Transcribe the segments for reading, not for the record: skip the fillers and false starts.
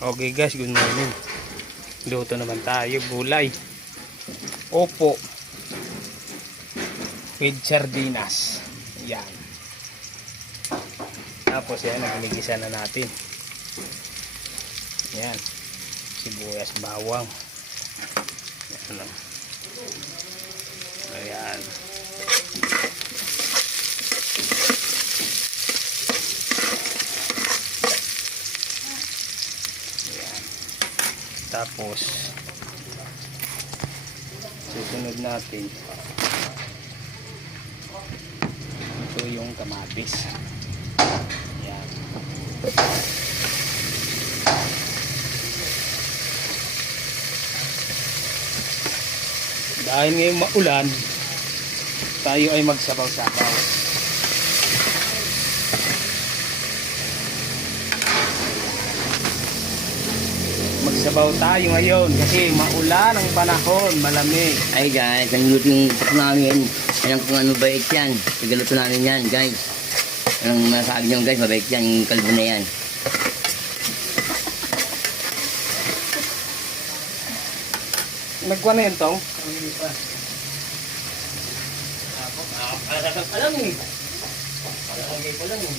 Okay guys, good morning. Luto naman tayo, gulay. Opo. With sardinas. Yan. Tapos yan, nagmigisa na natin. Yan. Sibuyas, bawang. Yan. Ayan. Tapos susunod natin ito yung kamatis. Yan. Dahil ngayong maulan, tayo ay magsabaw-sabaw. Magsabaw tayo ngayon kasi maulan ang panahon, malamig. Ay guys, ang luto yung pak namin. Alam kung ano bait yan. Tagaluto namin yan guys. Anong masabi nyo guys, mabait yan. Yung kalbo na yan. Nagkuha na yun tong? Alam mo eh. Palagay ko lang eh.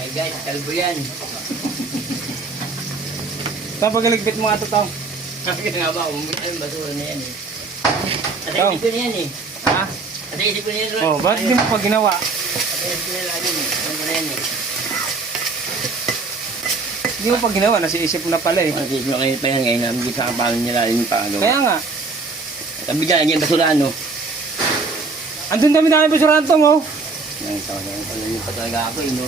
Ay guys, kalbo yan. Tapagaligpit mo nga ito tong. Sabi nga ba, ay basura na yan eh. At Tong. isip ko na yan eh. Ha? At isip ko na yan. Oh, bakit di mo pa ginawa? At isip ko na lagi eh. Ano na yan eh. Hindi mo pa ginawa, nasiisip mo na pala eh. At isip ko kayo pa yan ngayon. Hindi sa kapalan nila yung pagawa. Kaya nga, Sabi dyan, yung basura ano. andun dami basurahan tong oh. Yung pala yung patalaga ako eh no.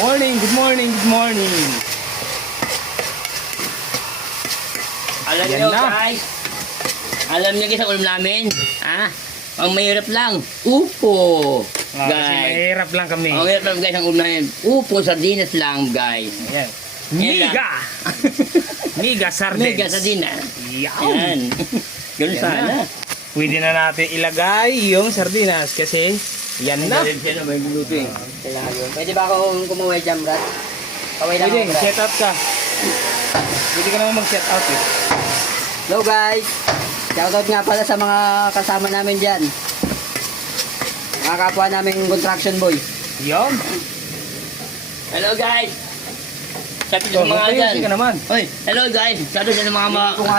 Good morning, good morning. Alam Yan nyo na. guys, alam nyo guys ang ulam namin, ha? Ang mahirap lang, upo, Kasi guys. mahirap lang kami. Ang mahirap lang guys ang ulam namin, upo, sardinas lang guys. Ayan. Yan Miga! Miga sardines. Mega sardinas. Yan. Yan. Ganun Yan sana. na. Pwede na natin ilagay yung sardinas kasi yan na. Siya na may luto eh. Kailangan yun. Pwede ba akong kumuhay dyan, Brad? Kaway lang Pwede, ako, Brad. set out ka. Pwede ka naman mag-set out eh. Hello, guys. Shoutout nga pala sa mga kasama namin dyan. Mga kapwa namin construction boy. Yun. Hello guys. Sabi So, sa mga magpayusi dyan. ka naman. Hoy, hello guys. Sabi sa mga Kung ano